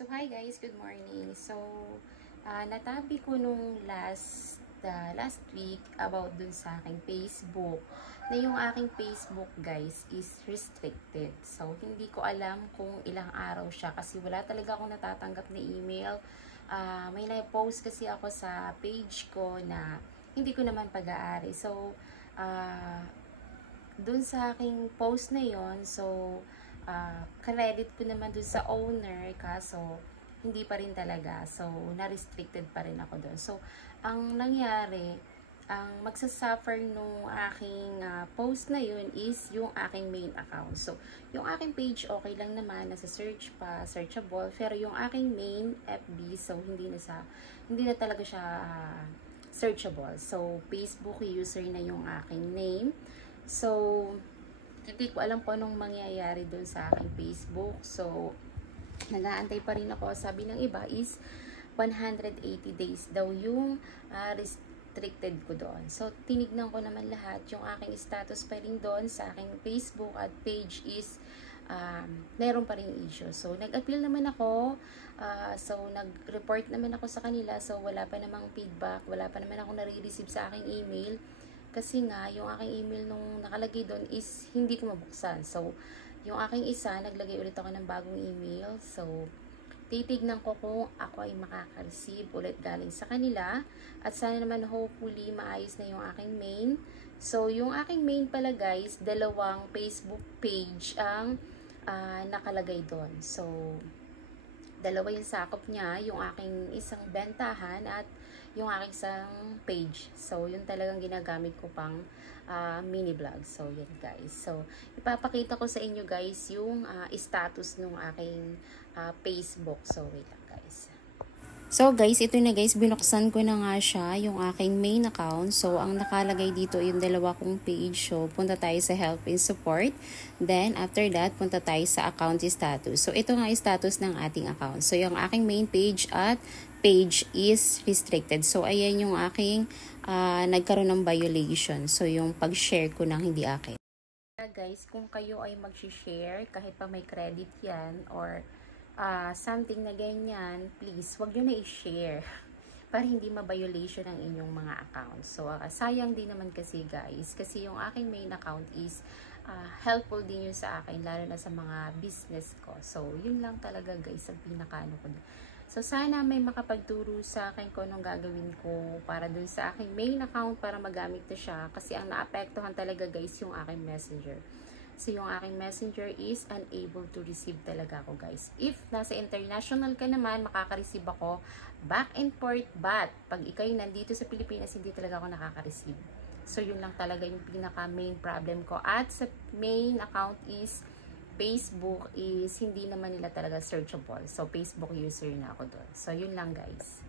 So, hi guys, good morning. So, natabi ko nung last week about dun sa aking Facebook na yung aking Facebook guys is restricted. So, hindi ko alam kung ilang araw siya kasi wala talaga akong natatanggap na email. May na-post kasi ako sa page ko na hindi ko naman pag-aari. So, dun sa aking post na yon, so credit ko naman dun sa owner, kaso hindi pa rin talaga. So, na-restricted pa rin ako dun. So, ang nangyari, ang magsasuffer nung aking post na yun is yung aking main account. So, yung aking page okay lang naman, nasa search pa, searchable, pero yung aking main FB, so hindi na talaga siya searchable. So, Facebook user na yung aking name. So, hindi ko alam po anong mangyayari doon sa aking Facebook. So, nag-aantay pa rin ako. Sabi ng iba is 180 days daw yung restricted ko doon. So, tinignan ko naman lahat. Yung aking status pa rin doon sa aking Facebook at page is meron pa rin issue. So, nag-appeal naman ako. So, nag-report naman ako sa kanila. So, wala pa namang feedback. Wala pa naman ako nare-receive sa aking email. Kasi nga, yung aking email nung nakalagay doon is hindi ko mabuksan. So, yung aking isa, naglagay ulit ako ng bagong email. So, titignan ko kung ako ay makaka-receive ulit galing sa kanila. At sana naman hopefully maayos na yung aking main. So, yung aking main pala guys, dalawang Facebook page ang nakalagay doon. So, dalawa yung sakop niya, yung aking isang bentahan at yung aking isang page. So, yun talagang ginagamit ko pang mini vlog. So, yan guys. So, ipapakita ko sa inyo guys yung status ng aking Facebook. So, wait lang guys. So guys, ito na guys, binuksan ko na nga siya, yung aking main account. So, ang nakalagay dito yung dalawa kong page. So, punta tayo sa help and support. Then, after that, punta tayo sa account status. So, ito nga yung status ng ating account. So, yung aking main page at page is restricted. So, ayan yung aking nagkaroon ng violation. So, yung pag-share ko ng hindi akin. Guys, kung kayo ay mag-share, kahit pa may credit yan, or something na ganyan, please, wag nyo na i-share para hindi ma-violation ang inyong mga accounts. So, sayang din naman kasi guys, kasi yung aking main account is helpful din yun sa akin, lalo na sa mga business ko. So, yun lang talaga guys, ang pinakaano ko. So, sana may makapagturo sa akin kung anong gagawin ko para dun sa aking main account para magamit na siya, kasi ang naapektuhan talaga guys yung aking messenger. So, yung aking messenger is unable to receive talaga ako guys. If nasa international ka naman, makaka-receive ako back and forth. But, pag ikay nandito sa Pilipinas, hindi talaga ako nakaka-receive. So, yun lang talaga yung pinaka-main problem ko. At sa main account is Facebook is hindi naman nila talaga searchable. So, Facebook user na ako doon. So, yun lang guys.